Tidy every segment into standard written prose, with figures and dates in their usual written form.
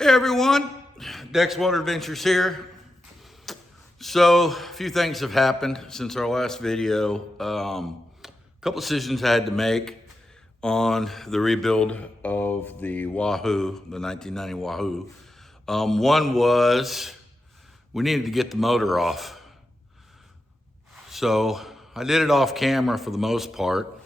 Hey everyone, Dex Water Adventures here. So a few things have happened since our last video. A couple decisions I had to make on the rebuild of the Wahoo, the 1990 Wahoo. One was we needed to get the motor off. So I did it off camera for the most part.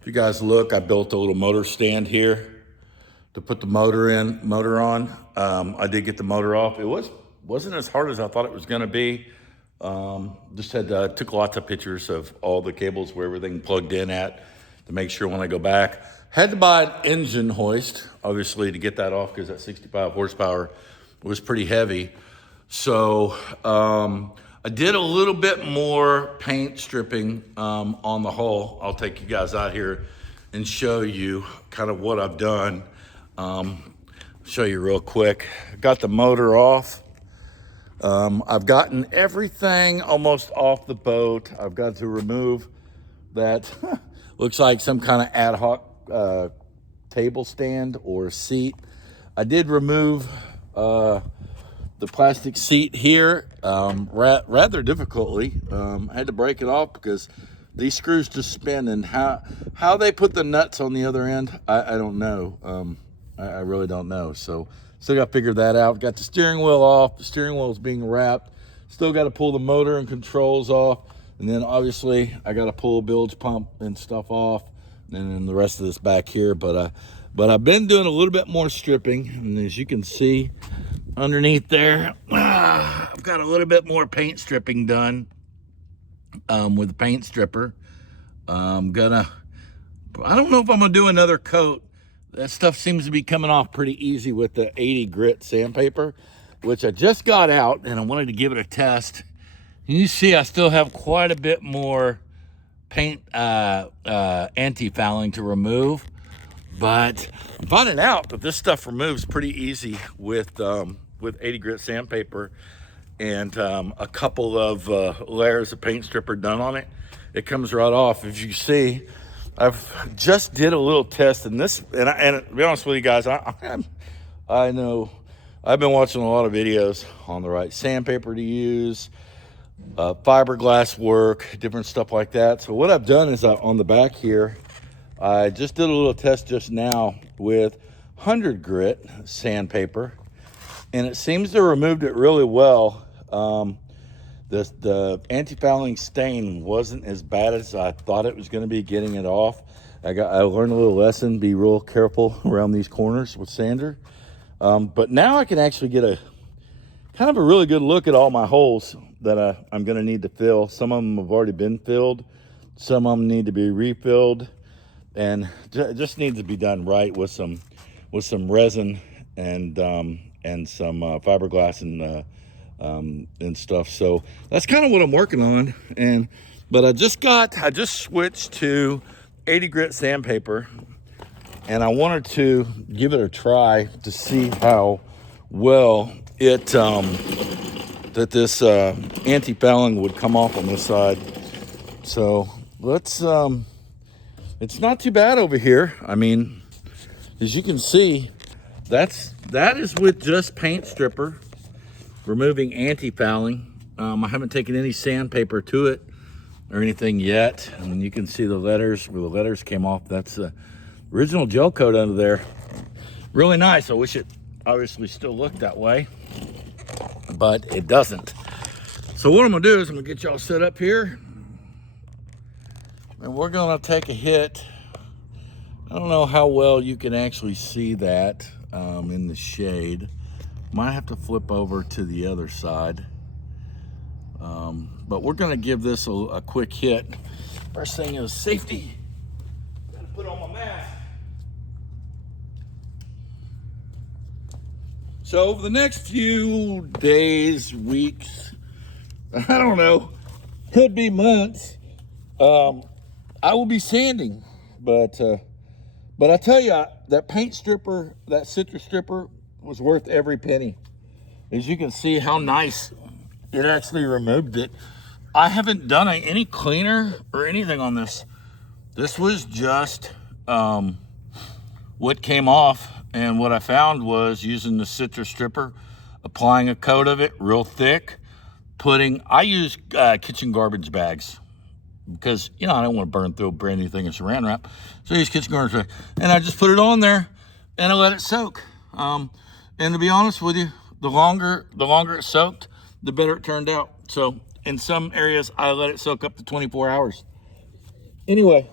If you guys look, I built a little motor stand here to put the motor on. I did get the motor off. It wasn't as hard as I thought it was gonna be. Just took lots of pictures of all the cables where everything plugged in at to make sure when I go back. Had to buy an engine hoist, obviously, to get that off because that 65 horsepower was pretty heavy. So I did a little bit more paint stripping on the hull. I'll take you guys out here and show you kind of what I've done. Show you real quick. Got the motor off. I've gotten everything almost off the boat. I've got to remove that looks like some kind of ad hoc table stand or seat. I did remove the plastic seat here rather difficultly. I had to break it off because these screws just spin, and how they put the nuts on the other end, I don't know. I really don't know. So still got to figure that out. Got the steering wheel off. The steering wheel is being wrapped. Still got to pull the motor and controls off. And then obviously I got to pull bilge pump and stuff off. And then the rest of this back here. But I've been doing a little bit more stripping. And as you can see underneath there, I've got a little bit more paint stripping done with the paint stripper. I don't know if I'm gonna do another coat. That stuff seems to be coming off pretty easy with the 80 grit sandpaper, which I just got out and I wanted to give it a test. You see I still have quite a bit more paint anti-fouling to remove, but I'm finding out that this stuff removes pretty easy with 80 grit sandpaper and a couple of layers of paint stripper done on it. It comes right off. As you see, I've just did a little test in this, and to be honest with you guys, I know I've been watching a lot of videos on the right sandpaper to use, fiberglass work, different stuff like that. So what I've done is on the back here, I just did a little test just now with 100 grit sandpaper, and it seems to have removed it really well. The anti-fouling stain wasn't as bad as I thought it was going to be getting it off. I learned a little lesson, be real careful around these corners with sander. But now I can actually get a kind of a really good look at all my holes that I'm going to need to fill. Some of them have already been filled. Some of them need to be refilled, and just needs to be done right with some resin and some fiberglass and stuff. So that's kind of what I'm working on. But I just switched to 80 grit sandpaper, and I wanted to give it a try to see how well it that this anti-fouling would come off on this side. So let's it's not too bad over here. I mean, as you can see, that is with just paint stripper removing anti-fouling. I haven't taken any sandpaper to it or anything yet. And you can see the letters, where the letters came off. That's the original gel coat under there. Really nice. I wish it obviously still looked that way, but it doesn't. So what I'm gonna do is I'm gonna get y'all set up here, and we're gonna take a hit. I don't know how well you can actually see that in the shade. Might have to flip over to the other side. But we're gonna give this a quick hit. First thing is safety. Gotta put on my mask. So over the next few days, weeks, I don't know, could be months, I will be sanding. But I tell you, that paint stripper, that citrus stripper, was worth every penny. As you can see how nice it actually removed it. I haven't done any cleaner or anything on this. This was just what came off, and what I found was using the citrus stripper, applying a coat of it real thick, I use kitchen garbage bags, because, you know, I don't want to burn through a brand new thing of saran wrap. So I use kitchen garbage bag, and I just put it on there and I let it soak. And to be honest with you, the longer it soaked, the better it turned out. So in some areas, I let it soak up to 24 hours. Anyway,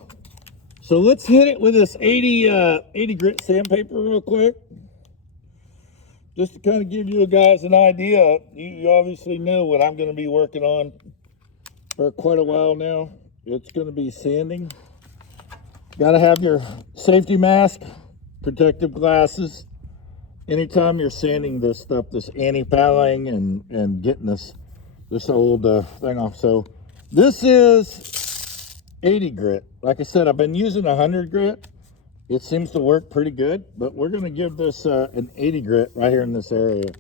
so let's hit it with this 80 grit sandpaper real quick. Just to kind of give you guys an idea. You obviously know what I'm going to be working on for quite a while now. It's going to be sanding. Got to have your safety mask, protective glasses. Anytime you're sanding this stuff, this anti-fouling and getting this old thing off. So this is 80 grit. Like I said, I've been using 100 grit. It seems to work pretty good, but we're going to give this an 80 grit right here in this area.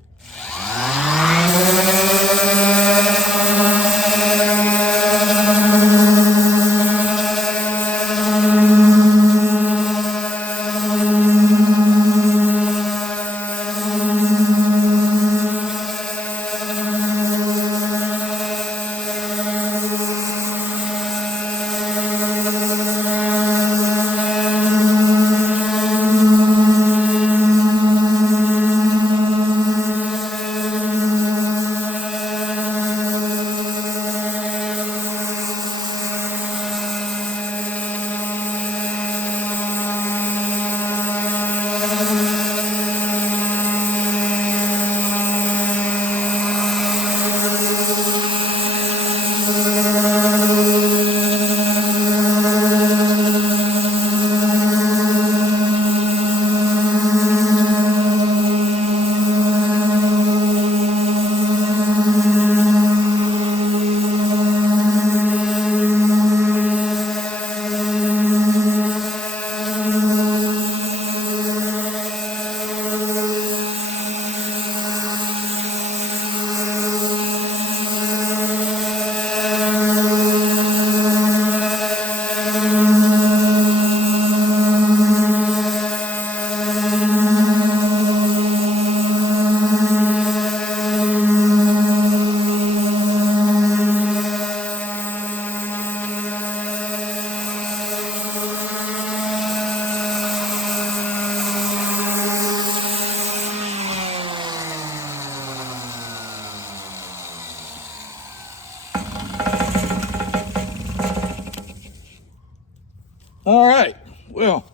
All right, well,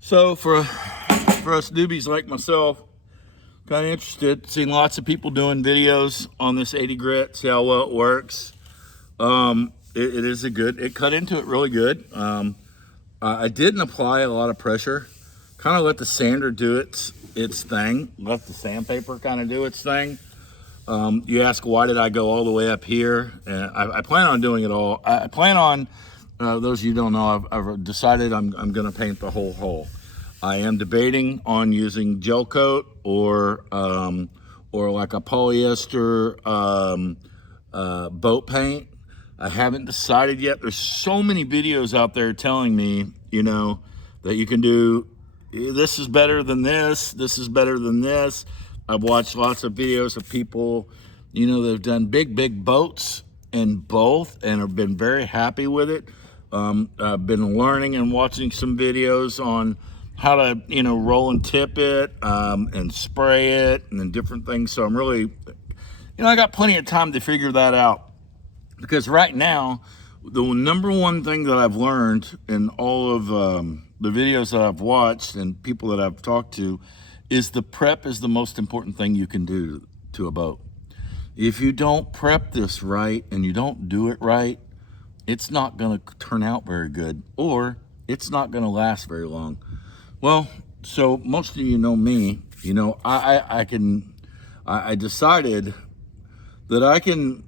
so for us newbies like myself, kind of interested, seen lots of people doing videos on this 80 grit, see how well it works. It is it cut into it really good. I didn't apply a lot of pressure, kind of let the sander do its thing, let the sandpaper kind of do its thing. You ask, why did I go all the way up here? And I plan on doing it all. I plan on, those of you who don't know, I've decided I'm going to paint the whole hull. I am debating on using gel coat or like a polyester boat paint. I haven't decided yet. There's so many videos out there telling me, you know, that you can do, this is better than this is better than this. I've watched lots of videos of people, you know, that have done big boats in both and have been very happy with it. I've been learning and watching some videos on how to, you know, roll and tip it and spray it and then different things. So I'm really, you know, I got plenty of time to figure that out, because right now, the number one thing that I've learned in all of the videos that I've watched and people that I've talked to is the prep is the most important thing you can do to a boat. If you don't prep this right and you don't do it right, it's not going to turn out very good, or it's not going to last very long. Well, so most of you know me, you know, I decided that I can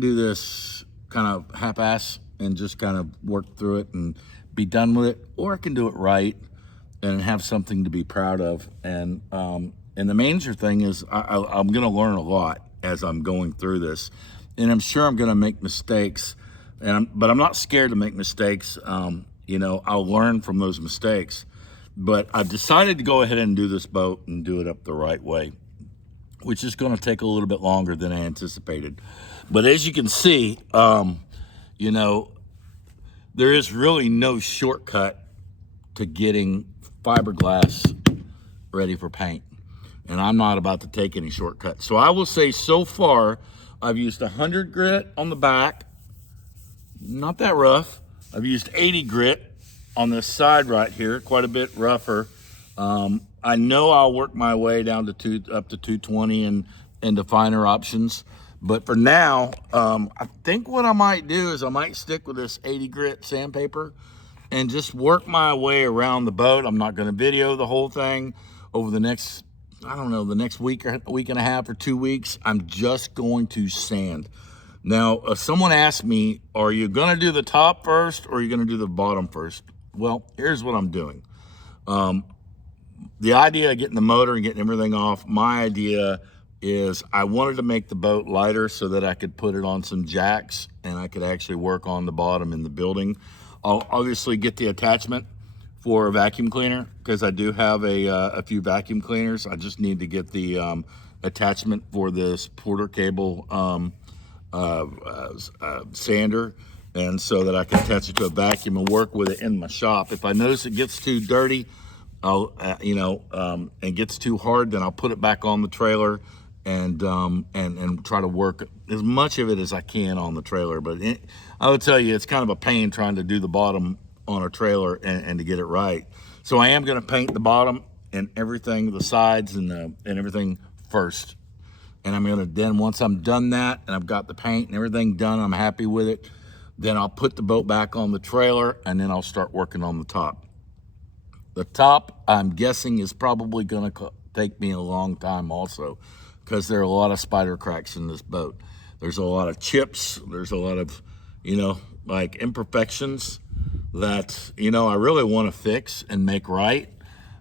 do this kind of half-ass and just kind of work through it and be done with it, or I can do it right and have something to be proud of. And the major thing is I'm going to learn a lot as I'm going through this, and I'm sure I'm going to make mistakes, but I'm not scared to make mistakes. You know, I'll learn from those mistakes. But I decided to go ahead and do this boat and do it up the right way, which is going to take a little bit longer than I anticipated. But as you can see, you know, there is really no shortcut to getting fiberglass ready for paint. And I'm not about to take any shortcuts. So I will say so far, I've used 100 grit on the back, not that rough. I've used 80 grit on this side right here, quite a bit rougher. I know I'll work my way down to up to 220 and the finer options. But for now, I think what I might do is I might stick with this 80 grit sandpaper and just work my way around the boat. I'm not going to video the whole thing over the next, I don't know, the next week or week and a half or 2 weeks. I'm just going to sand. Now, someone asked me, are you going to do the top first or are you going to do the bottom first? Well, here's what I'm doing. The idea of getting the motor and getting everything off, my idea is I wanted to make the boat lighter so that I could put it on some jacks and I could actually work on the bottom in the building. I'll obviously get the attachment for a vacuum cleaner because I do have a few vacuum cleaners. I just need to get the attachment for this Porter cable sander, and so that I can attach it to a vacuum and work with it in my shop. If I notice it gets too dirty, I'll and gets too hard, then I'll put it back on the trailer and try to work as much of it as I can on the trailer. But I would tell you, it's kind of a pain trying to do the bottom on a trailer and to get it right. So I am going to paint the bottom and everything, the sides and everything first. And I'm gonna, then once I'm done that and I've got the paint and everything done, I'm happy with it, then I'll put the boat back on the trailer and then I'll start working on the top. The top, I'm guessing, is probably gonna take me a long time also, because there are a lot of spider cracks in this boat. There's a lot of chips, there's a lot of, like imperfections that, I really wanna fix and make right.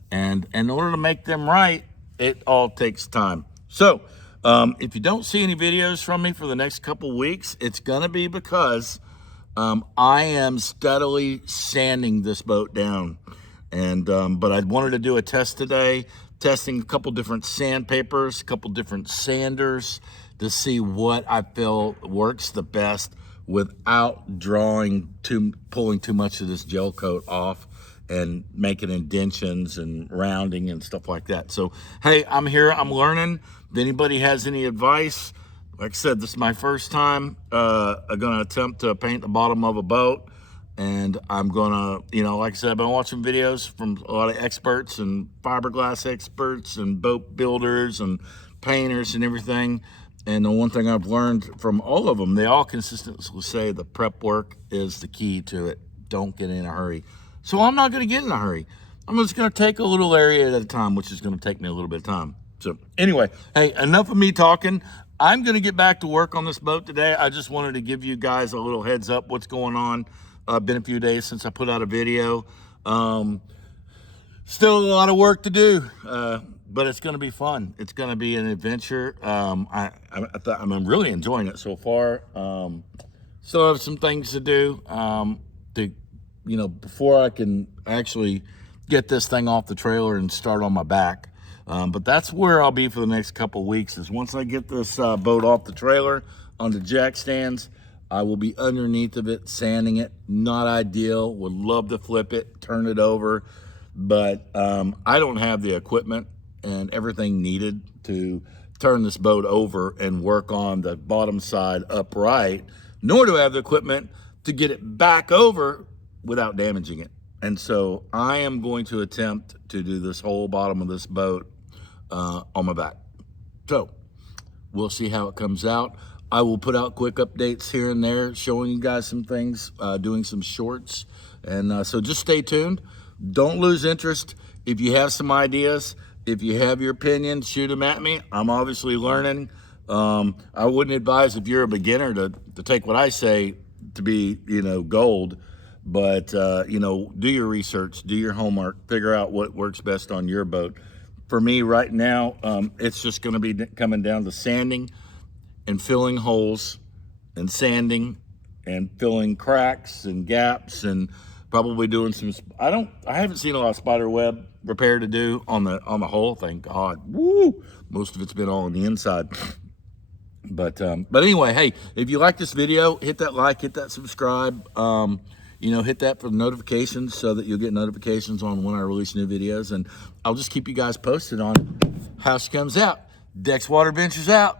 And in order to make them right, it all takes time. So, if you don't see any videos from me for the next couple weeks, it's gonna be because I am steadily sanding this boat down. And but I wanted to do a test today, testing a couple different sandpapers, a couple different sanders to see what I feel works the best without pulling too much of this gel coat off and making indentions and rounding and stuff like that. So, hey, I'm here, I'm learning. If anybody has any advice, like I said, this is my first time. I'm gonna attempt to paint the bottom of a boat. And I'm gonna, like I said, I've been watching videos from a lot of experts and fiberglass experts and boat builders and painters and everything. And the one thing I've learned from all of them, they all consistently say the prep work is the key to it. Don't get in a hurry. So I'm not gonna get in a hurry. I'm just gonna take a little area at a time, which is gonna take me a little bit of time. So anyway, hey, enough of me talking. I'm gonna get back to work on this boat today. I just wanted to give you guys a little heads up what's going on. Been a few days since I put out a video. Still a lot of work to do, but it's going to be fun. It's going to be an adventure. I'm really enjoying it so far. Still have some things to do before I can actually get this thing off the trailer and start on my back. But that's where I'll be for the next couple of weeks, is once I get this boat off the trailer on the jack stands, I will be underneath of it, sanding it. Not ideal, would love to flip it, turn it over, but I don't have the equipment and everything needed to turn this boat over and work on the bottom side upright, nor do I have the equipment to get it back over without damaging it. And so I am going to attempt to do this whole bottom of this boat on my back. So we'll see how it comes out. I will put out quick updates here and there, showing you guys some things, doing some shorts. And so just stay tuned. Don't lose interest. If you have some ideas, if you have your opinions, shoot them at me. I'm obviously learning. I wouldn't advise, if you're a beginner, to take what I say to be, gold. But, do your research, do your homework, figure out what works best on your boat. For me right now, it's just going to be coming down to sanding and filling holes and sanding and filling cracks and gaps and Probably doing some, I haven't seen a lot of spider web repair to do on the hull, thank God. Woo! Most of it's been all on the inside. But anyway, hey, if you like this video, hit that like, hit that subscribe, you know, hit that for notifications so that you'll get notifications on when I release new videos. And I'll just keep you guys posted on how she comes out. Dex Water Benches out.